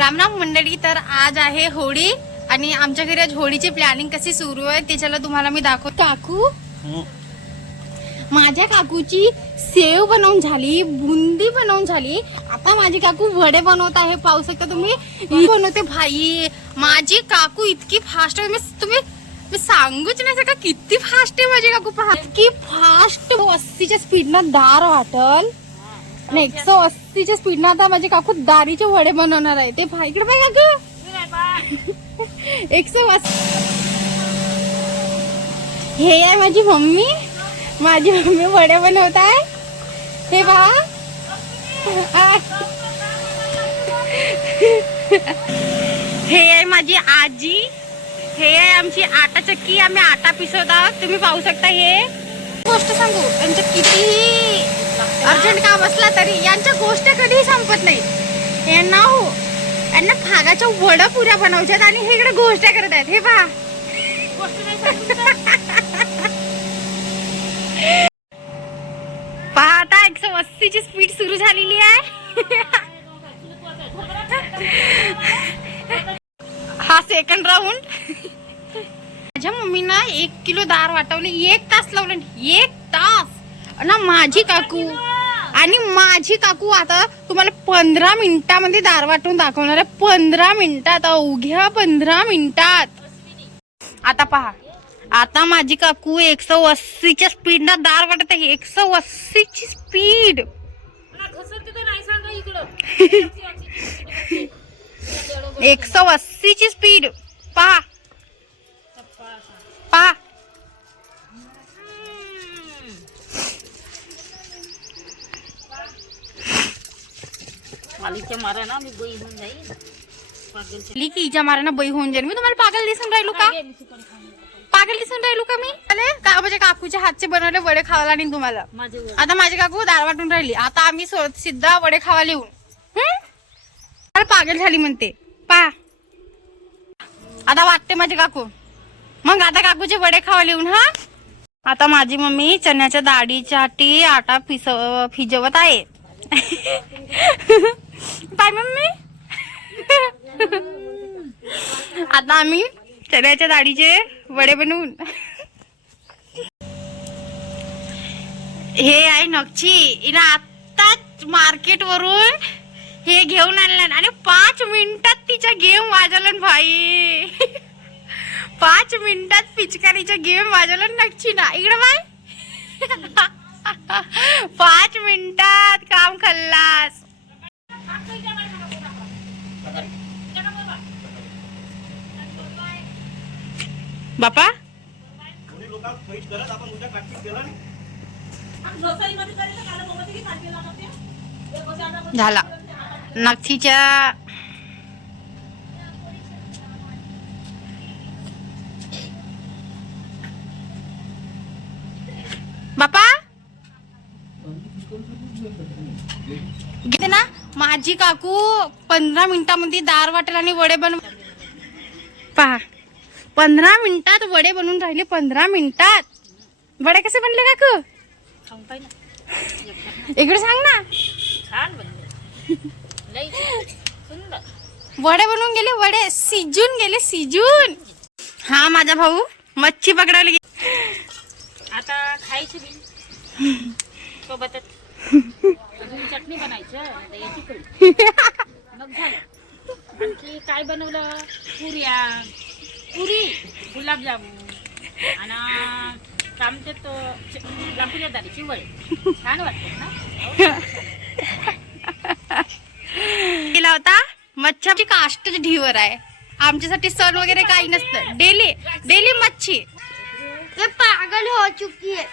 रामराम मंडळी. तर आज आहे होळी आणि आमच्या घरी आज होळीची प्लॅनिंग कशी सुरू आहे त्याच्याला तुम्हाला मी दाखवतो. काकू, माझ्या काकूची सेव बनवून झाली, बुंदी बनवून झाली. आता माझी काकू वडे बनवत आहे, पाहू शकता तुम्ही. बनवते भाई, माझी काकू इतकी फास्ट आहे, तुम्ही सांगूच नाही शकत किती फास्ट आहे माझी काकू. पहा इतकी फास्ट, 80च्या स्पीडनं दार वाटल आणि 180च्या स्पीडनं आता माझी काकू दारीचे वडे बनवणार आहे. ते भाई इकडे पाय काकू, 180. हे आहे माझी मम्मी, माझी मम्मी वडे बनवत आहे. हे पहा, हे आहे माझी आजी, हे आहे आमची आटा चक्की, आम्ही आटा पिसवत आहोत. तुम्ही पाहू शकता. हे गोष्ट सांगू, यांचं कितीही अर्जंट काम असला तरी यांच्या गोष्ट कधीही संपत नाही. यांना फागाच्या वड्या पुऱ्या बनवायच्यात आणि हे इकडे गोष्ट करत आहेत. हे पहा, पहा आता 180ची स्पीड सुरू झालेली आहे. हा सेकंड राऊंड. माझ्या मम्मीनं 1 किलो दार वाटवले, 1 तास लावलं, 1 तास. ना माझी काकू आता तुम्हाला 15 मिनिटामध्ये दार वाटून दाखवणार आहे. 15 मिनिटात, अवघ्या 15 मिनिटात. आता पहा, आता माझी काकू 180च्या स्पीडनं दार वाटत आहे. 180ची स्पीड. 180ची स्पीड. पहा पहा, मालिकच्या मारायला मी बई होऊन जाईल. लिकीच्या मारायला बई होऊन जाईल. मी तुम्हाला पागल दिसून राहिलो का? पागल दिसून राहिलो का मी? का माझ्या काकूच्या हातचे बनवले वडे खावायला नाही तुम्हाला. आता माझी काकू दार वाटून राहिली. आता आम्ही सिद्धा वडे खावा येऊन पागल झाली म्हणते. पा आता वाटते माझी काकू. मग आता काकूचे वडे खावा येऊन. हा, आता माझी मम्मी चण्याच्या डाळीसाठी आटा भिजवत आहे. Bye mummy. आता आम्ही चण्याच्या डाळीचे वडे बनवून. हे आहे नक्षी, हिला आत्ताच मार्केट वरून हे घेऊन आणलं आणि 5 मिनिटात तिचा गेम वाजवला भाई. 5 मिनिटात पिचकारीचा गेम वाजवला नक्षी ना. इकडे बाय, 5 मिनिटात काम खल्लास. बापा झाला नक्षीच्या. बापा घेते ना. माझी काकू 15 मिनिटांमध्ये दार वाटेल आणि वडे बनव. पहा, 15 मिनिटात वडे बनवून राहिले. 15 मिनिटात वडे कसे बनले काकू? इकडे सांग ना. वडे बनवून गेले, वडे शिजून गेले, शिजून. हा माझा भाऊ मच्छी पकडायला गेले. आता खायची बी सोबतच चटणी बनायचं. याची करू मग झालं. आणखी काय बनवलं? पुरी, गुलाबजामुन आणि कामचे तो लांबूच्या दारीची वडे. छान वाटते ना. केला होता. मच्छीची काष्टच ढीवर आहे. आमच्यासाठी सण वगैरे काही नसतं. डेली मच्छी. पागल हो चुकी है.